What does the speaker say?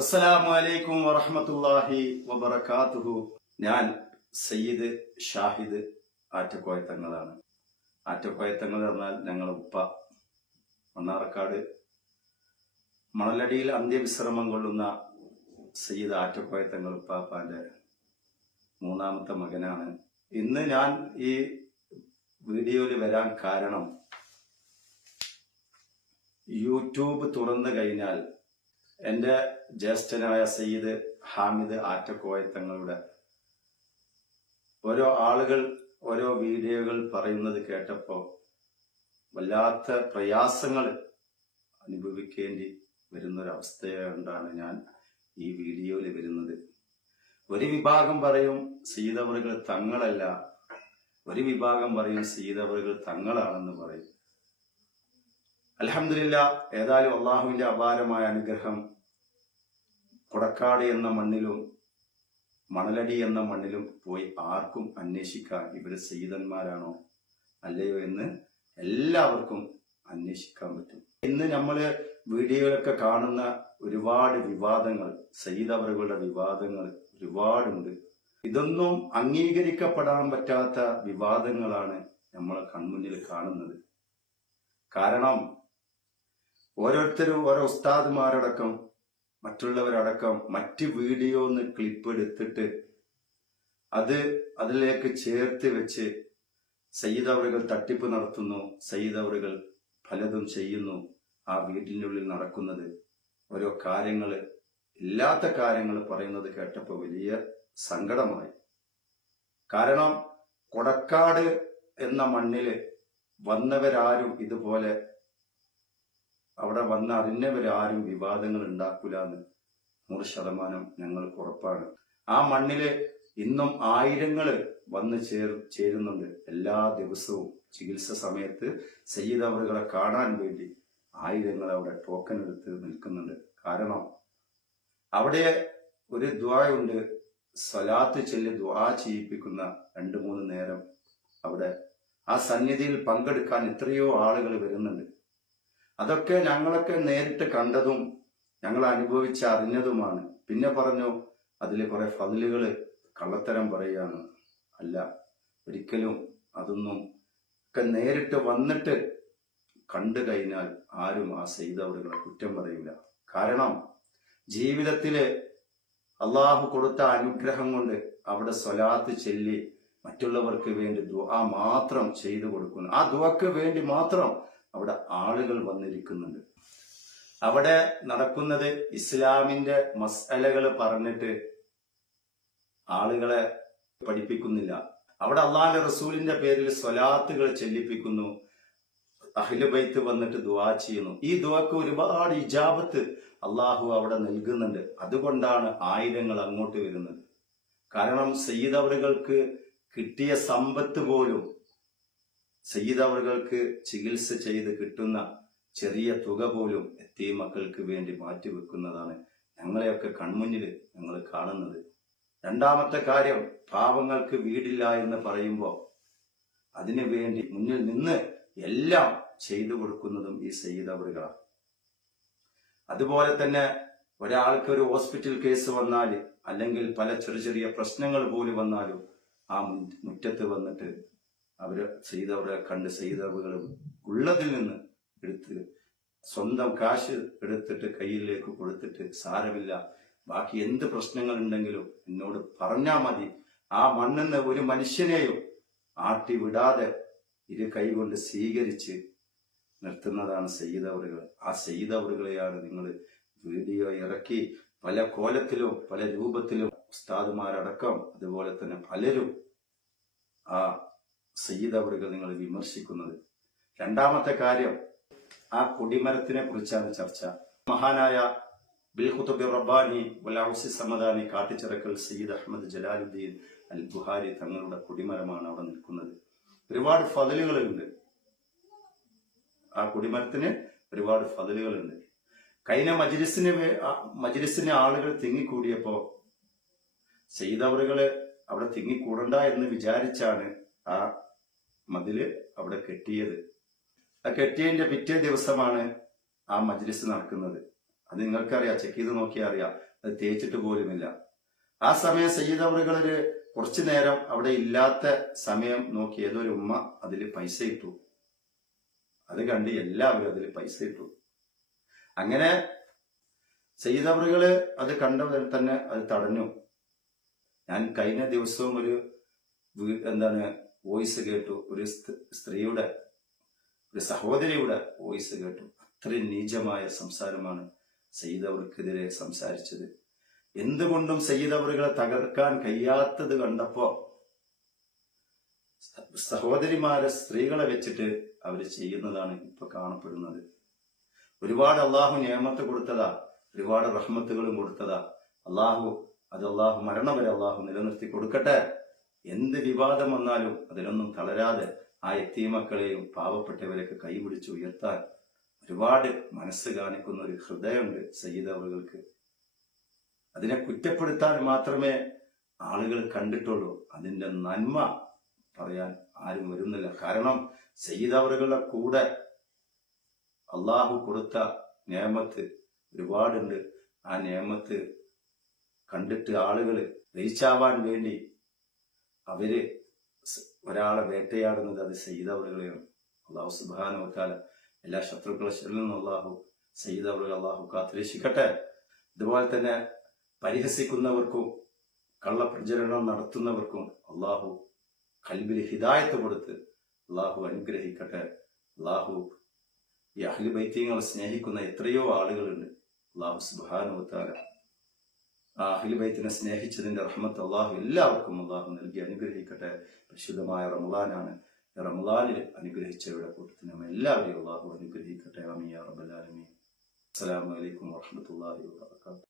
അസ്സലാമു അലൈക്കും വറഹ്മത്തുള്ളാഹി വബറകാതുഹു. ഞാൻ സയ്യിദ് ഷാഹിദ് ആറ്റക്കോയത്തങ്ങളാണ്. ആറ്റക്കോയത്തങ്ങൾ പറഞ്ഞാൽ ഞങ്ങളുടെ ഉപ്പ. മണ്ണാർക്കാട് മണലടിയിൽ അന്ത്യവിശ്രമം കൊള്ളുന്ന സയ്യിദ് ആറ്റക്കോയത്തങ്ങൾ ഉപ്പാപ്പാന്റെ മൂന്നാമത്തെ മകനാണ്. ഇന്ന് ഞാൻ ഈ വീഡിയോയിൽ വരാൻ കാരണം, യൂട്യൂബ് തുറന്നു കഴിഞ്ഞാൽ എൻ്റെ ജ്യേഷ്ഠനായ സയ്യിദ് ഹാമിദ് ആറ്റക്കോയത്തങ്ങളുടെ ഓരോ ആളുകൾ ഓരോ വീഡിയോകൾ പറയുന്നത് കേട്ടപ്പോൾ വല്ലാത്ത പ്രയാസങ്ങൾ അനുഭവിക്കേണ്ടി വരുന്നൊരവസ്ഥയുകൊണ്ടാണ് ഞാൻ ഈ വീഡിയോയിൽ വരുന്നത്. ഒരു വിഭാഗം പറയും സയ്യിദ് അവറുകൾ തങ്ങളല്ല, ഒരു വിഭാഗം പറയും സയ്യിദ് അവറുകൾ തങ്ങളാണെന്ന് പറയും. അൽഹംദുലില്ലാ, ഏതായാലും അള്ളാഹുവിന്റെ അപാരമായ അനുഗ്രഹം കൊടക്കാട് എന്ന മണ്ണിലും മണലടി എന്ന മണ്ണിലും പോയി ആർക്കും അന്വേഷിക്കാൻ ഇവര് സയ്യിദന്മാരാണോ അല്ലയോ എന്ന് എല്ലാവർക്കും അന്വേഷിക്കാൻ പറ്റും. ഇന്ന് നമ്മള് വീഡിയോയിലൊക്കെ കാണുന്ന ഒരുപാട് വിവാദങ്ങൾ, സയ്യിദ് അവറുകളുടെ വിവാദങ്ങൾ ഒരുപാടുണ്ട്. ഇതൊന്നും അംഗീകരിക്കപ്പെടാൻ പറ്റാത്ത വിവാദങ്ങളാണ് നമ്മളെ കൺമുന്നിൽ കാണുന്നത്. കാരണം ഓരോരുത്തരും ഓരോ ഉസ്താദുമാരടക്കം മറ്റുള്ളവരടക്കം മറ്റ് വീഡിയോന്ന് ക്ലിപ്പ് എടുത്തിട്ട് അതിലേക്ക് ചേർത്ത് വെച്ച് സയ്യിദ് അവറുകൾ തട്ടിപ്പ് നടത്തുന്നു, സയ്യിദ് അവറുകൾ പലതും ചെയ്യുന്നു. ആ വീട്ടിൻ്റെ ഉള്ളിൽ നടക്കുന്നത് ഓരോ കാര്യങ്ങള്, ഇല്ലാത്ത കാര്യങ്ങൾ പറയുന്നത് കേട്ടപ്പോൾ വലിയ സങ്കടമായി. കാരണം കൊടക്കാട് എന്ന മണ്ണില് വന്നവരാരും ഇതുപോലെ അവിടെ വന്ന് അറിഞ്ഞവരാരും വിവാദങ്ങൾ ഉണ്ടാക്കൂലെന്ന് 100% ഞങ്ങൾക്ക് ഉറപ്പാണ്. ആ മണ്ണില് ഇന്നും ആയിരങ്ങള് വന്ന് ചേരുന്നുണ്ട്. എല്ലാ ദിവസവും ചികിത്സ സമയത്ത് സയ്യിദ് അവറുകളെ കാണാൻ വേണ്ടി ആയിരങ്ങൾ അവിടെ ടോക്കൺ എടുത്ത് നിൽക്കുന്നുണ്ട്. കാരണം അവിടെ ഒരു ദുആയുണ്ട്, സ്വലാത്ത് ചൊല്ലി ദുആ ചെയ്യിപ്പിക്കുന്ന 2-3 നേരം അവിടെ ആ സന്നിധിയിൽ പങ്കെടുക്കാൻ എത്രയോ ആളുകൾ വരുന്നുണ്ട്. അതൊക്കെ ഞങ്ങളൊക്കെ നേരിട്ട് കണ്ടതും ഞങ്ങൾ അനുഭവിച്ചറിഞ്ഞതുമാണ്. പിന്നെ പറഞ്ഞു അതിൽ കുറെ ഫضലുകള് കള്ളത്തരം പറയാണ്. അല്ല, ഒരിക്കലും അതൊന്നും ഒക്കെ നേരിട്ട് വന്നിട്ട് കണ്ടു കഴിഞ്ഞാൽ ആരും ആ സയ്യിദ് അവറുകളെ കുറ്റം പറയില്ല. കാരണം ജീവിതത്തില് അള്ളാഹു കൊടുത്ത അനുഗ്രഹം കൊണ്ട് അവിടെ സ്വലാത്ത് ചൊല്ലി മറ്റുള്ളവർക്ക് വേണ്ടി ദുആ മാത്രം ചെയ്തു കൊടുക്കുന്നു. ആ ദുആക്ക് വേണ്ടി മാത്രം അവിടെ ആളുകൾ വന്നിരിക്കുന്നുണ്ട്. അവിടെ നടക്കുന്നത് ഇസ്ലാമിന്റെ മസ്അലകൾ പറഞ്ഞിട്ട് ആളുകളെ പഠിപ്പിക്കുന്നില്ല. അവിടെ അള്ളാഹിന്റെ റസൂലിന്റെ പേരിൽ സ്വലാത്തുകൾ ചെല്ലിപ്പിക്കുന്നു. അഹ്ലു ബൈത്ത് വന്നിട്ട് ദുആ ചെയ്യുന്നു. ഈ ദുആക്ക് ഒരുപാട് ഇജാബത്ത് അള്ളാഹു അവിടെ നൽകുന്നുണ്ട്. അതുകൊണ്ടാണ് ആയിരങ്ങൾ അങ്ങോട്ട് വരുന്നത്. കാരണം സയ്യിദ് അവറുകൾക്ക് കിട്ടിയ സമ്പത്ത് പോലും സയ്യിദ് അവറുകൾക്ക് ചികിത്സ ചെയ്ത് കിട്ടുന്ന ചെറിയ തുക പോലും യതീം മക്കൾക്ക് വേണ്ടി മാറ്റിവെക്കുന്നതാണ് ഞങ്ങളെയൊക്കെ കൺമുന്നിൽ ഞങ്ങൾ കാണുന്നത്. രണ്ടാമത്തെ കാര്യം, പാവങ്ങൾക്ക് വീടില്ല എന്ന് പറയുമ്പോൾ അതിനു വേണ്ടി മുന്നിൽ നിന്ന് എല്ലാം ചെയ്തു കൊടുക്കുന്നതും ഈ സയ്യിദ് അവറുകളാണ്. അതുപോലെ തന്നെ ഒരാൾക്ക് ഒരു ഹോസ്പിറ്റൽ കേസ് വന്നാൽ, അല്ലെങ്കിൽ പല ചെറിയ പ്രശ്നങ്ങൾ പോലും വന്നാലും ആ മുറ്റത്ത് വന്നിട്ട് അവര് സയ്യിദ് അവറുകളെ കണ്ട് സയ്യിദ് അവറുകൾ ഉള്ളതിൽ നിന്ന് എടുത്ത് സ്വന്തം കാശ് എടുത്തിട്ട് കയ്യിലേക്ക് കൊടുത്തിട്ട്, സാരമില്ല, ബാക്കി എന്ത് പ്രശ്നങ്ങൾ ഉണ്ടെങ്കിലും എന്നോട് പറഞ്ഞാൽ മതി, ആ മണ്ണിന്ന് ഒരു മനുഷ്യനെയും ആട്ടി വിടാതെ ഇരു കൈകൊണ്ട് സ്വീകരിച്ച് നിർത്തുന്നതാണ് സയ്യിദ് അവറുകൾ. ആ സയ്യിദ് അവറുകളെയാണ് നിങ്ങൾ വീഡിയോ ഇറക്കി പല കോലത്തിലും പല രൂപത്തിലും ഉസ്താദുമാരടക്കം അതുപോലെ തന്നെ പലരും ആ സയ്യിദ് അവറുകൾ നിങ്ങൾ വിമർശിക്കുന്നത്. രണ്ടാമത്തെ കാര്യം, ആ കൊടിമരത്തിനെ കുറിച്ചാണ് ചർച്ച. മഹാനായ ബിൽഖുതുബി റബ്ബാനി വലൗസി സമദാനി കാട്ടിച്ചിറക്കൽ സയ്യിദ് അഹമ്മദ് ജലാലുദ്ദീൻ അൽ ബുഹാരി തങ്ങളുടെ കൊടിമരമാണ് അവിടെ നിൽക്കുന്നത്. ഒരുപാട് ഫضലുകളുണ്ട് ആ കൊടിമരത്തിന്, ഒരുപാട് ഫضലുകളുണ്ട്. കഴിഞ്ഞ മജ്ലിസിന് ആളുകൾ തിങ്ങിക്കൂടിയപ്പോ സയ്യിദ് അവറുകള് അവിടെ തിങ്ങിക്കൂടണ്ട എന്ന് വിചാരിച്ചാണ് ആ മതില് അവിടെ കെട്ടിയത്. ആ കെട്ടിയതിന്റെ പിറ്റേ ദിവസമാണ് ആ മജ്ലിസ് നടക്കുന്നത്. അത് നിങ്ങൾക്കറിയാം, ചെക്ക് ചെയ്ത് നോക്കിയാൽ അറിയാം. അത് തേച്ചിട്ട് പോലുമില്ല. ആ സമയം സയ്യിദ് അവറുകളൊരു കുറച്ചു നേരം അവിടെ ഇല്ലാത്ത സമയം നോക്കി ഏതൊരു ഉമ്മ അതിൽ പൈസ ഇട്ടു. അത് കണ്ട് എല്ലാവരും അതിൽ പൈസ ഇട്ടു. അങ്ങനെ സയ്യിദ് അവറുകള് അത് കണ്ടവർ തന്നെ അത് തടഞ്ഞു. ഞാൻ കഴിഞ്ഞ ദിവസവും ഒരു വോയിസ് കേട്ടു, ഒരു സ്ത്രീയുടെ, ഒരു സഹോദരിയുടെ വോയിസ് കേട്ടു. അത്രയും നീചമായ സംസാരമാണ് സയ്യിദ് അവർക്കെതിരെ സംസാരിച്ചത്. എന്തുകൊണ്ടും സയ്യിദ് അവറുകളെ തകർക്കാൻ കഴിയാത്തത് കണ്ടപ്പോ സഹോദരിമാരെ, സ്ത്രീകളെ വെച്ചിട്ട് അവര് ചെയ്യുന്നതാണ് ഇപ്പൊ കാണപ്പെടുന്നത്. ഒരുപാട് അള്ളാഹു നിയമത്ത് കൊടുത്തതാ, ഒരുപാട് റഹ്മത്തുകളും കൊടുത്തതാ. അള്ളാഹു മരണം വരെ അള്ളാഹു നിലനിർത്തി കൊടുക്കട്ടെ. എന്ത് വിവാദം വന്നാലും അതിലൊന്നും തളരാതെ ആ യത്തീമക്കളെയും പാവപ്പെട്ടവരെയൊക്കെ കൈപിടിച്ച് ഉയർത്താൻ ഒരുപാട് മനസ്സ് കാണിക്കുന്ന ഒരു ഹൃദയമുണ്ട് സയ്യിദ് അവറുകൾക്ക്. അതിനെ കുറ്റപ്പെടുത്താൻ മാത്രമേ ആളുകൾ കണ്ടിട്ടുള്ളൂ. അതിന്റെ നന്മ പറയാൻ ആരും വരുന്നില്ല. കാരണം സയ്യിദ് അവറുകളുടെ കൂടെ അള്ളാഹു കൊടുത്ത നിയമത്ത് ഒരുപാടുണ്ട്. ആ നിയമത്ത് കണ്ടിട്ട് ആളുകൾ റീച്ചാവാൻ വേണ്ടി അവര് ഒരാളെ വേട്ടയാടുന്നത് അത് സയ്യിദ് അവറുകളെയാണ്. അള്ളാഹു സുബ്ഹാനഹു വ തആല എല്ലാ ശത്രുക്കളെ ശരിൽ നിന്നും അള്ളാഹു സയ്യിദ് അവറുകൾ അള്ളാഹു കാത്തുരക്ഷിക്കട്ടെ. അതുപോലെ തന്നെ പരിഹസിക്കുന്നവർക്കും കള്ളപ്രചരണം നടത്തുന്നവർക്കും അള്ളാഹു ഖൽബിൽ ഹിദായത്ത് കൊടുത്ത് അള്ളാഹു അനുഗ്രഹിക്കട്ടെ. അള്ളാഹു ഈ അഹ്ലു ബൈത്തിങ്ങളെ സ്നേഹിക്കുന്ന എത്രയോ ആളുകളുണ്ട്. അള്ളാഹു സുബ്ഹാനഹു വ തആല ആ അഹ്ലു ബൈത്തിനെ സ്നേഹിച്ചതിന്റെ റഹ്മത്ത് അള്ളാഹു എല്ലാവർക്കും അള്ളാഹു നൽകി അനുഗ്രഹിക്കട്ടെ. പരിശുദ്ധമായ റമളാനാണ്. റമളാനിൽ അനുഗ്രഹിച്ചവരുടെ കൂട്ടത്തിൽ നമ്മെ എല്ലാവരെയും അള്ളാഹു അനുഗ്രഹിക്കട്ടെ. ആമീൻ യാ റബ്ബൽ ആലമീൻ. അസ്സലാമു അലൈക്കും വറഹ്മത്തുള്ളാഹി വബറകാതുഹു.